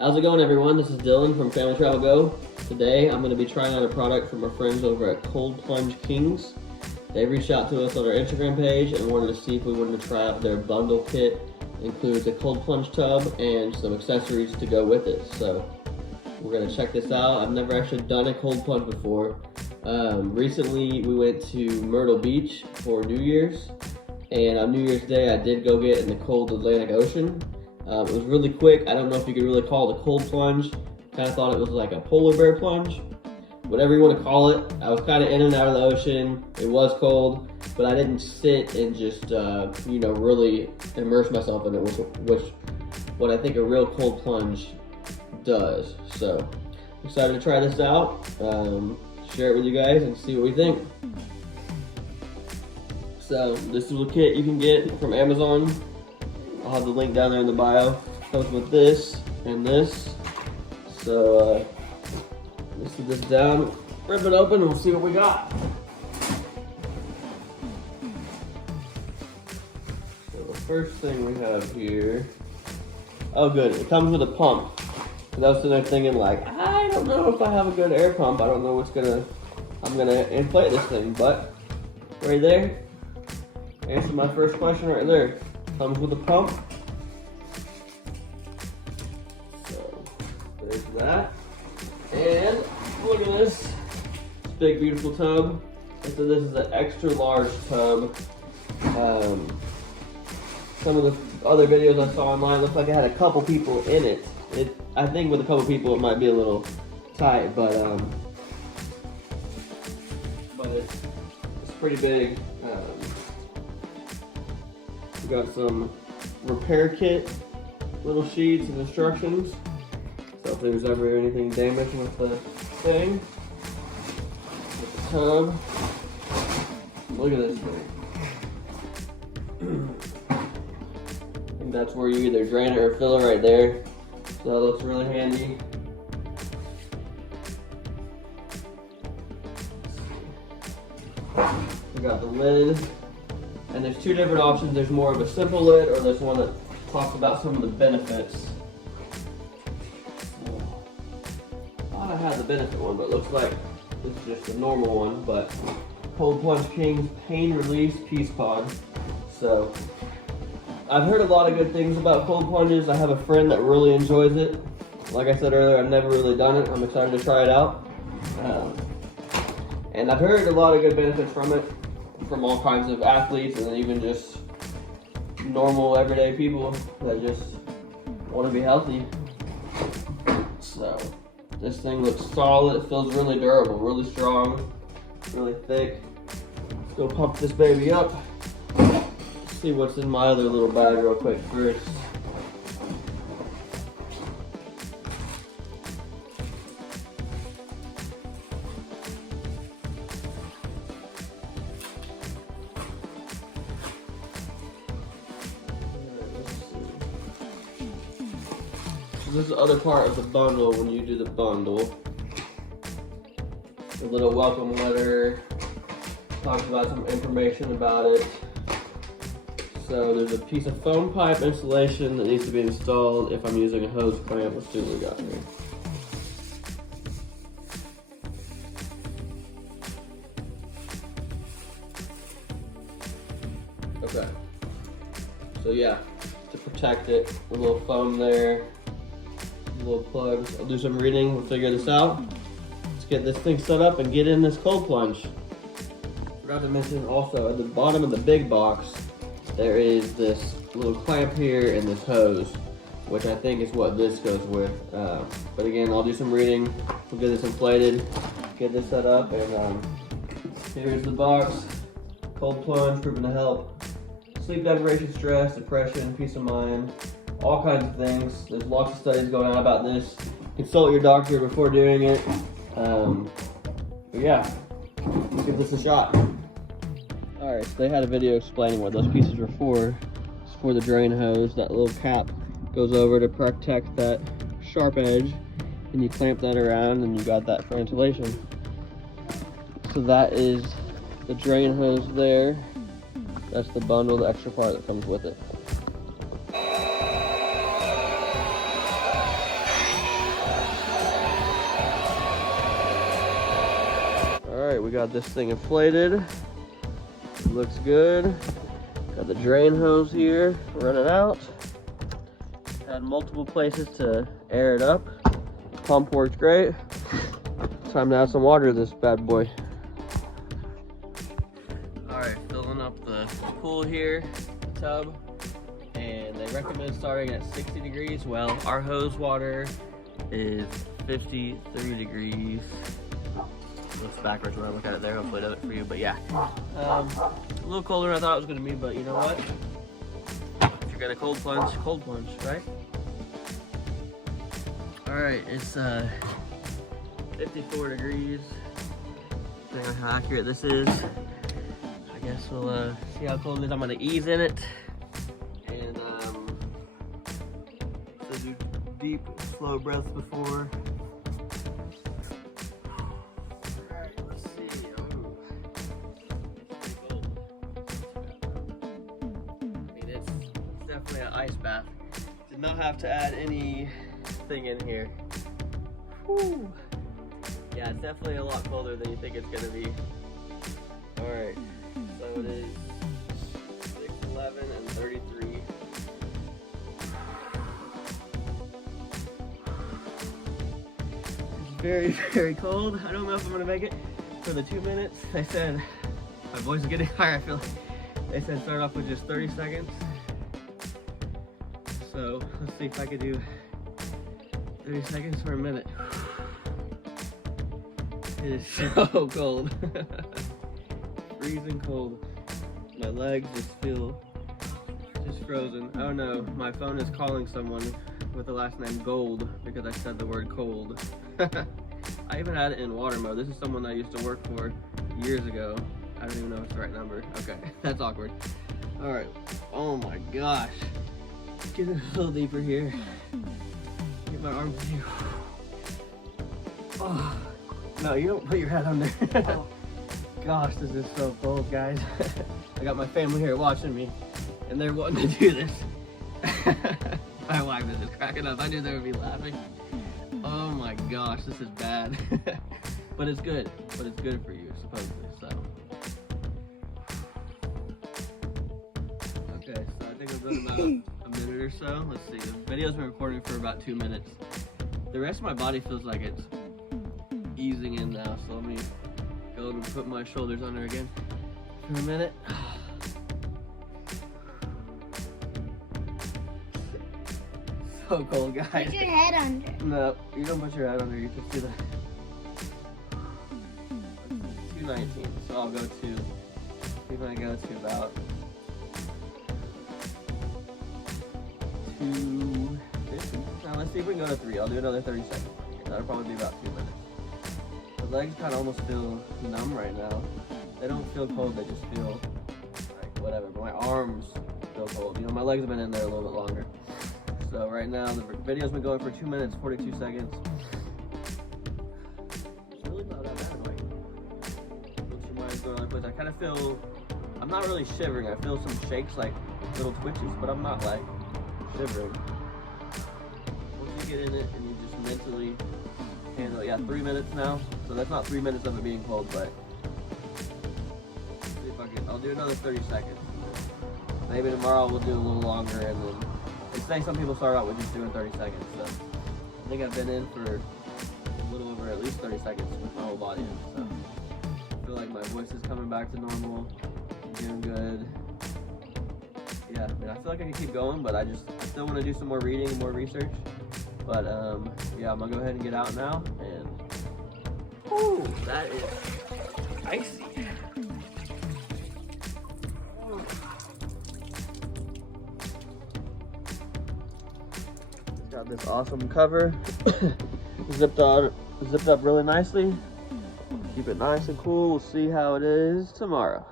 How's it going, everyone? This is Dylan from Family Travel Go. Today I'm going to be trying out a product from our friends over at Cold Plunge Kings. They reached out to us on our Instagram page and wanted to see if we wanted to try out their bundle kit. It includes a cold plunge tub and some accessories to go with it. So we're going to check this out. I've never actually done a cold plunge before. Recently we went to Myrtle Beach for New Year's, and on New Year's Day I did go get in the cold Atlantic Ocean. It was really quick. I don't know if you could really call it a cold plunge. Kind of thought it was like a polar bear plunge. Whatever you want to call it. I was kind of in and out of the ocean. It was cold, but I didn't sit and just, really immerse myself in it, which what I think a real cold plunge does. So, excited to try this out, share it with you guys and see what we think. So, this is a kit you can get from Amazon. I'll have the link down there in the bio. Comes with this and this. So let's sit this down, rip it open, and we'll see what we got. So the first thing we have here, oh good, it comes with a pump. Because I was sitting there thinking like, I don't know if I have a good air pump. I don't know I'm gonna inflate this thing, but right there, answer my first question right there. Comes with a pump. So there's that. And look at this big beautiful tub. And so this is an extra large tub. Some of the other videos I saw online looked like it had a couple people in it. I think with a couple people it might be a little tight, but it's pretty big. We got some repair kit, little sheets and instructions. So if there's ever anything damaged with the thing, with the tub. Look at this thing. I think that's where you either drain it or fill it right there. So that looks really handy. We got the lid. And there's two different options. There's more of a simple lid, or there's one that talks about some of the benefits. I thought I had the benefit one, but it looks like this is just a normal one. But Cold Plunge Kings Pain Release Peace Pod. So I've heard a lot of good things about cold plunges. I have a friend that really enjoys it. Like I said earlier, I've never really done it. I'm excited to try it out. And I've heard a lot of good benefits from it, from all kinds of athletes and even just normal everyday people that just want to be healthy. So this thing looks solid. It feels really durable, really strong, really thick. Let's go pump this baby up. See what's in my other little bag real quick first. This is the other part of the bundle when you do the bundle. A little welcome letter, talks about some information about it. So there's a piece of foam pipe insulation that needs to be installed if I'm using a hose clamp. Let's see what we got here. Okay. So yeah, to protect it, a little foam there. Little plugs. I'll do some reading, we'll figure this out. Let's get this thing set up and get in this cold plunge. Forgot to mention also at the bottom of the big box there is this little clamp here and this hose, which I think is what this goes with. But again, I'll do some reading, we'll get this inflated, get this set up, and here's the box. Cold plunge, proven to help sleep deprivation, stress, depression, peace of mind, all kinds of things. There's lots of studies going on about this. Consult your doctor before doing it. But yeah, let's give this a shot. Alright, so they had a video explaining what those pieces were for. It's for the drain hose. That little cap goes over to protect that sharp edge, and you clamp that around and you got that for insulation. So that is the drain hose there. That's the bundle, the extra part that comes with it. we got this thing inflated. It looks good. Got the drain hose here running out. Had multiple places to air it up. Pump works great. Time to add some water to this bad boy. Alright, filling up the pool here, tub. And they recommend starting at 60 degrees. Well, our hose water is 53 degrees. Looks backwards when I look at it there. Hopefully it does it for you, but yeah. A little colder than I thought it was gonna be, but you know what? If you're gonna cold plunge, right? All right, it's 54 degrees. Depending on how accurate this is. I guess we'll see how cold it is. I'm gonna ease in it. And so do deep, slow breaths before. Ice bath. Did not have to add anything in here. Whew. Yeah, it's definitely a lot colder than you think it's gonna be. Alright, so it is 6:11 and 33. It's very, very cold. I don't know if I'm gonna make it for the 2 minutes. They said, my voice is getting higher, I feel like. They said start off with just 30 seconds. So let's see if I could do 30 seconds for a minute. It is so cold. Freezing cold. My legs just feel frozen. Oh no, my phone is calling someone with the last name Gold because I said the word cold. I even had it in water mode. This is someone I used to work for years ago. I don't even know if it's the right number. Okay, that's awkward. All right. Oh my gosh. Get a little deeper here. Get my arms here. Oh, no, you don't put your head under. Oh. Gosh, this is so cold, guys. I got my family here watching me, and they're wanting to do this. My wife is just cracking up. I knew they would be laughing. Oh my gosh, this is bad. But it's good. But it's good for you, supposedly. So. Okay, so I think we're good about a minute or so. Let's see, the video's been recording for about 2 minutes. The rest of my body feels like it's easing in now, so let me go and put my shoulders under again for a minute. So cold, guys. Put your head under. No, you don't put your head under, you just do that. 219, so I'll go to, see if I go to about 250. Now let's see if we can go to 3. I'll do another 30 seconds. That'll probably be about 2 minutes. The legs kind of almost feel numb right now. They don't feel cold, they just feel like whatever. But my arms feel cold. You know, my legs have been in there a little bit longer. So right now the video's been going for 2 minutes, 42 seconds. It's really not that bad. Like, looks your mind's going on place. I kind of feel, I'm not really shivering. I feel some shakes, like little twitches, but I'm not like shivering. Once you get in it and you just mentally handle it. Yeah, 3 minutes now. So that's not 3 minutes of it being cold, but see if I can, I'll do another 30 seconds. Maybe tomorrow we'll do a little longer, and then they say some people start out with just doing 30 seconds. So I think I've been in for a little over at least 30 seconds with my whole body in. So I feel like my voice is coming back to normal. I'm doing good. Yeah, I mean, I feel like I can keep going, but I still want to do some more reading and more research. But yeah, I'm gonna go ahead and get out now, and whew, that is icy. Got this awesome cover, zipped up really nicely. Keep it nice and cool. We'll see how it is tomorrow.